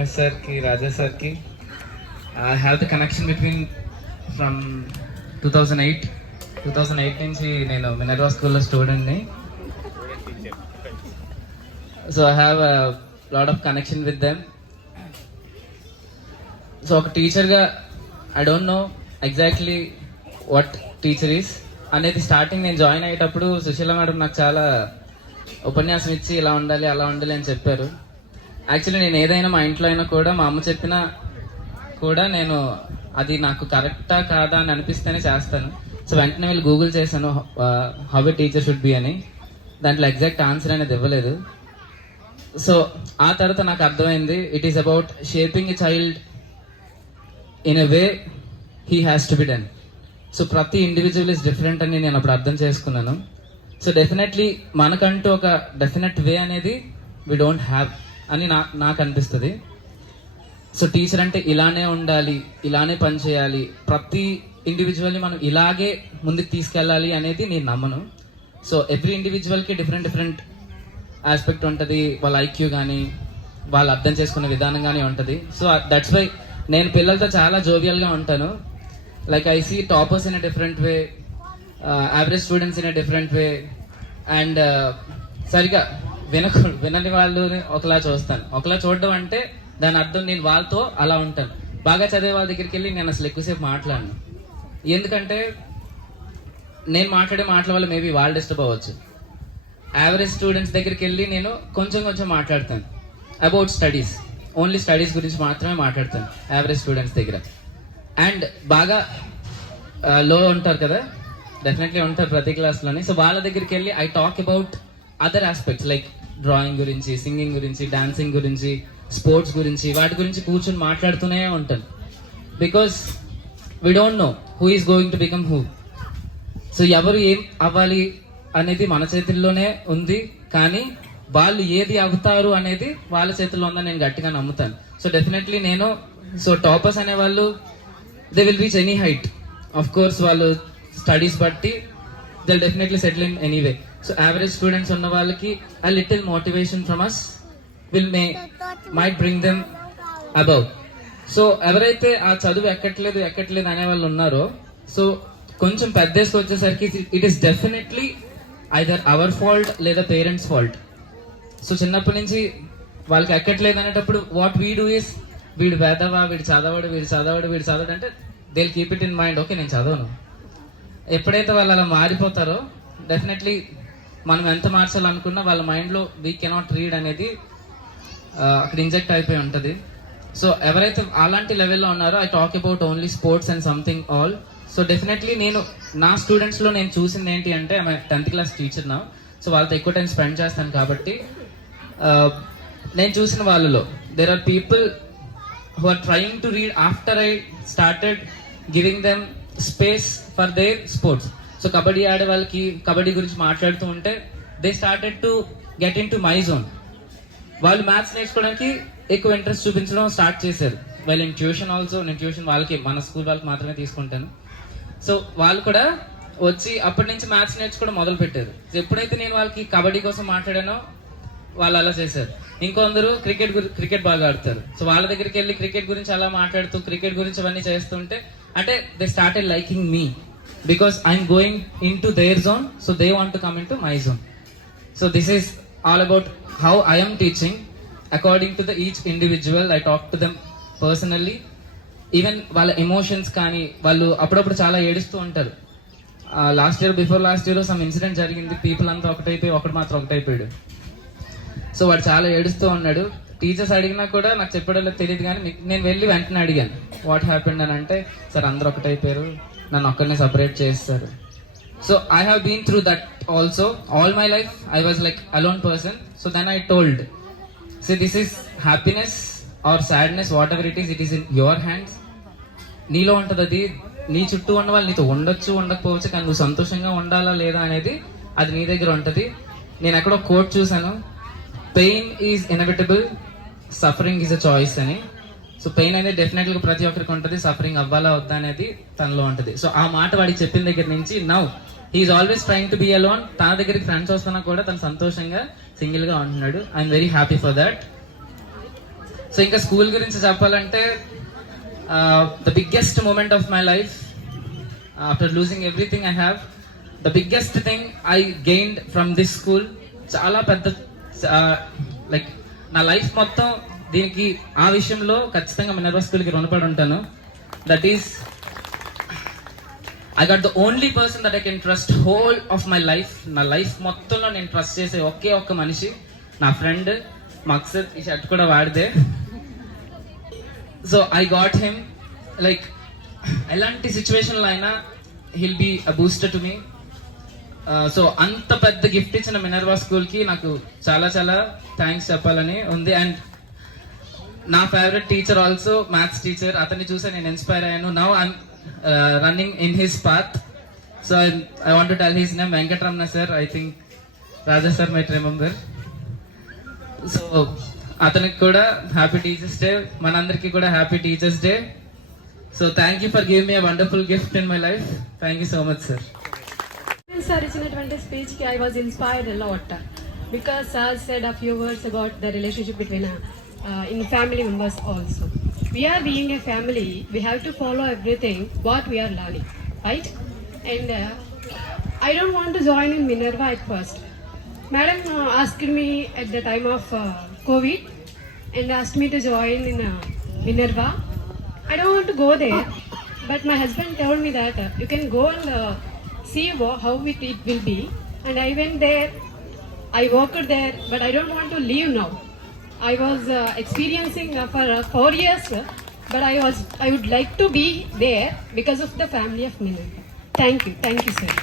రమేష్ సార్కి రాజా సార్కి I have the connection between from two thousand eight two thousand eight నుంచి నేను మినర్వా స్కూల్లో స్టూడెంట్ని so I have lot of connection with them so ఒక టీచర్గా I don't know exactly what teacher is అనేది starting నేను జాయిన్ అయ్యేటప్పుడు Sushila madam నాకు చాలా ఉపన్యాసం ఇచ్చి ఇలా ఉండాలి అలా ఉండాలి అని చెప్పారు. యాక్చువల్లీ నేను ఏదైనా మా ఇంట్లో అయినా కూడా మా అమ్మ చెప్పినా కూడా నేను అది నాకు కరెక్టా కాదా అని అనిపిస్తేనే చేస్తాను. సో వెంటనే వెళ్ళి గూగుల్ చేశాను how a teacher should be అని. దాంట్లో ఎగ్జాక్ట్ ఆన్సర్ అనేది ఇవ్వలేదు. సో ఆ తర్వాత నాకు అర్థమైంది it is about shaping a child in a way he has to be done so ప్రతి ఇండివిజువల్ ఇస్ డిఫరెంట్ అని నేను అప్పుడు అర్థం చేసుకున్నాను. సో డెఫినెట్లీ మనకంటూ ఒక డెఫినెట్ వే అనేది వి డోంట్ హ్యావ్ అని నా నాకు అనిపిస్తుంది సో టీచర్ అంటే ఇలానే ఉండాలి ఇలానే పని చేయాలి ప్రతి ఇండివిజువల్ని మనం ఇలాగే ముందుకు తీసుకెళ్ళాలి అనేది నేను నమ్మను. సో ఎవ్రీ ఇండివిజువల్కి డిఫరెంట్ డిఫరెంట్ ఆస్పెక్ట్ ఉంటుంది వాళ్ళ ఐక్యూ కానీ వాళ్ళు అర్థం చేసుకునే విధానం కానీ ఉంటుంది. సో దట్స్ వై నేను పిల్లలతో చాలా జోవియల్గా ఉంటాను. Like I see toppers in a different way average students in a different way and సరిగా వినక వినని వాళ్ళు ఒకలా చూస్తాను. ఒకలా చూడడం అంటే దాని అర్థం నేను వాళ్ళతో అలా ఉంటాను. బాగా చదివే వాళ్ళ దగ్గరికి వెళ్ళి నేను అసలు ఎక్కువసేపు మాట్లాడను. ఎందుకంటే నేను మాట్లాడే మాటల వల్ల మేబీ వాళ్ళు డిస్టర్బ్ అవ్వచ్చు. యావరేజ్ స్టూడెంట్స్ దగ్గరికి వెళ్ళి నేను కొంచెం కొంచెం మాట్లాడతాను. అబౌట్ స్టడీస్ ఓన్లీ స్టడీస్ గురించి మాత్రమే మాట్లాడతాను యావరేజ్ స్టూడెంట్స్ దగ్గర. అండ్ బాగా లో ఉంటారు కదా? డెఫినెట్లీ ఉంటారు ప్రతి క్లాస్లోని సో వాళ్ళ దగ్గరికి వెళ్ళి I talk about other aspects like drawing గురించి సింగింగ్ గురించి డాన్సింగ్ గురించి స్పోర్ట్స్ గురించి వాటి గురించి కూర్చొని మాట్లాడుతూనే ఉంటాను. Because we don't know who is going to become who so ఎవరు ఏం అవ్వాలి అనేది మన చేతుల్లోనే ఉంది కానీ వాళ్ళు ఏది అవుతారు అనేది వాళ్ళ చేతుల్లో ఉందని నేను గట్టిగా నమ్ముతాను. సో డెఫినెట్లీ నేను సో టాపర్స్ అనే వాళ్ళు they will reach any height of course వాళ్ళు స్టడీస్ బట్టి they definitely settle in anyway so average students ఉన్న వాళ్ళకి ఆ little motivation from us will may might bring them above so ఎవరైతే ఆ చదువు ఎక్కట్లేదు ఎక్కట్లేదు అనే వాళ్ళు ఉన్నారో సో కొంచెం పెద్దేసుకు వచ్చేసరికి it is definitely either our fault లేదా పేరెంట్స్ ఫాల్ట్ సో చిన్నప్పటి నుంచి వాళ్ళకి ఎక్కట్లేదు అనేటప్పుడు వాట్ వీ డూ ఇస్ వీడు వేదవా వీడు చదవడు వీడు చదవడు వీడు చదవడు అంటే they keep it in mind okay నేను చదవను. ఎప్పుడైతే వాళ్ళు అలా మారిపోతారో డెఫినెట్లీ మనం ఎంత మార్చాలనుకున్నా వాళ్ళ మైండ్లో వీ కెనాట్ రీడ్ అనేది అక్కడ ఇంజెక్ట్ అయిపోయి ఉంటుంది. సో ఎవరైతే అలాంటి లెవెల్లో ఉన్నారో I talk about only sports and something all so definitely నేను నా స్టూడెంట్స్లో నేను చూసింది ఏంటి అంటే ఆమె టెన్త్ క్లాస్ టీచర్ నా సో వాళ్ళతో ఎక్కువ టైం స్పెండ్ చేస్తాను కాబట్టి నేను చూసిన వాళ్ళలో there are people who are trying to read after I started giving them space for their sports so kabaddi ఆడే వాళ్ళకి కబడ్డీ గురించి మాట్లాడుతూ ఉంటే they started to get into my zone వాళ్ళు మ్యాథ్స్ నేర్చుకోవడానికి ఎక్కువ ఇంట్రెస్ట్ చూపించడం స్టార్ట్ చేశారు. వాళ్ళు నేను ట్యూషన్ ఆల్సో నేను ట్యూషన్ వాళ్ళకి మన స్కూల్ వాళ్ళకి మాత్రమే తీసుకుంటాను. సో వాళ్ళు కూడా వచ్చి అప్పటి నుంచి మ్యాథ్స్ నేర్చుకోవడం మొదలు పెట్టారు ఎప్పుడైతే నేను వాళ్ళకి కబడ్డీ కోసం మాట్లాడానో వాళ్ళు అలా చేశారు. ఇంకొందరు క్రికెట్ గురి క్రికెట్ బాగా ఆడతారు. సో వాళ్ళ దగ్గరికి వెళ్ళి క్రికెట్ గురించి అలా మాట్లాడుతూ క్రికెట్ గురించి అవన్నీ చేస్తుంటే అంటే they started liking me because I'm going into their zone so they want to come into my zone so this is all about how I teaching according to the each individual I talk to them personally even వాళ్ళ emotions కానీ వాళ్ళు అప్పుడప్పుడు చాలా ఏడుస్తూ ఉంటారు. Last year before last year some incident జరిగింది. People అంతా ఒకటైపోయి ఒకటి మాత్రం ఒకటైపోయాడు. సో వాడు చాలా ఏడుస్తూ ఉన్నాడు. టీచర్స్ అడిగినా కూడా నాకు చెప్పడంలో తెలియదు కానీ నేను వెళ్ళి వెంటనే అడిగాను. వాట్ హ్యాపెండ్ అని అంటే సార్ అందరు ఒకటైపోయారు. నన్ను ఒక్కరినే సపరేట్ చేస్తారు. So I have been through that also all my life I was like alone person so then I told so this is happiness or sadness whatever it is it is in your hands నీలో ఉంటుంది అది నీ చుట్టూ ఉన్న వాళ్ళు నీతో ఉండొచ్చు ఉండకపోవచ్చు కానీ నువ్వు సంతోషంగా ఉండాలా లేదా అనేది అది నీ దగ్గర ఉంటుంది. నేను ఎక్కడో కోట్ చూశాను. Pain is inevitable suffering is a choice అని. సో పెయిన్ అనేది డెఫినెట్గా ప్రతి ఒక్కరికి ఉంటుంది. సఫరింగ్ అవ్వాలా వద్దా అనేది తనలో ఉంటుంది. సో ఆ మాట వాడికి చెప్పిన దగ్గర నుంచి now he is always trying to be alone తన దగ్గరికి ఫ్రెండ్స్ వస్తున్నా కూడా తను సంతోషంగా సింగిల్గా ఉంటున్నాడు. I'm very happy for that so ఇంకా స్కూల్ గురించి చెప్పాలంటే the biggest moment of my life after losing everything I have the biggest thing I gained from this school చాలా పెద్ద uh, లైక్ నా లైఫ్ మొత్తం దీనికి ఆ విషయంలో ఖచ్చితంగా మినర్వా స్కూల్కి రుణపడి ఉంటాను. That is I got the only person that I can trust whole of my life నా లైఫ్ మొత్తంలో నేను ట్రస్ట్ చేసే ఒకే ఒక్క మనిషి నా ఫ్రెండ్ మక్సద్ ఈ షర్ట్ కూడా వాడితే so I got him like ఎలాంటి సిచ్యువేషన్లో అయినా he'll be a booster to me so అంత పెద్ద గిఫ్ట్ ఇచ్చిన మినర్వా స్కూల్కి నాకు చాలా చాలా థ్యాంక్స్ చెప్పాలని ఉంది. అండ్ నా favourite teacher also maths teacher అతన్ని చూసి నేను ఇన్స్పైర్ అయ్యాను. Now I'm running in his path so I want tell his name Venkataramana sir I think Raja sir might remember so అతనికి కూడా హ్యాపీ టీచర్స్ డే మనందరికీ కూడా happy teachers day so thank you for give me wonderful gift in my life thank you so much sir sir ఇచ్చినటువంటి స్పీచ్కి I was inspired lot because sir said a few words about the relationship between uh, in family members also. We are being a family, we have to follow everything what we are learning, right? And uh, I don't want to join in Minerva at first. Madam uh, asked me at the time of uh, COVID and asked me to join in uh, Minerva. I don't want to go there, but my husband told me that uh, you can go and uh, see how it, it will be. And I went there, I worked there, but I don't want to leave now. I was uh, experiencing uh, for uh, four years, uh, but I was I would like to be there because of the family of Minerva. Thank you, thank you, sir.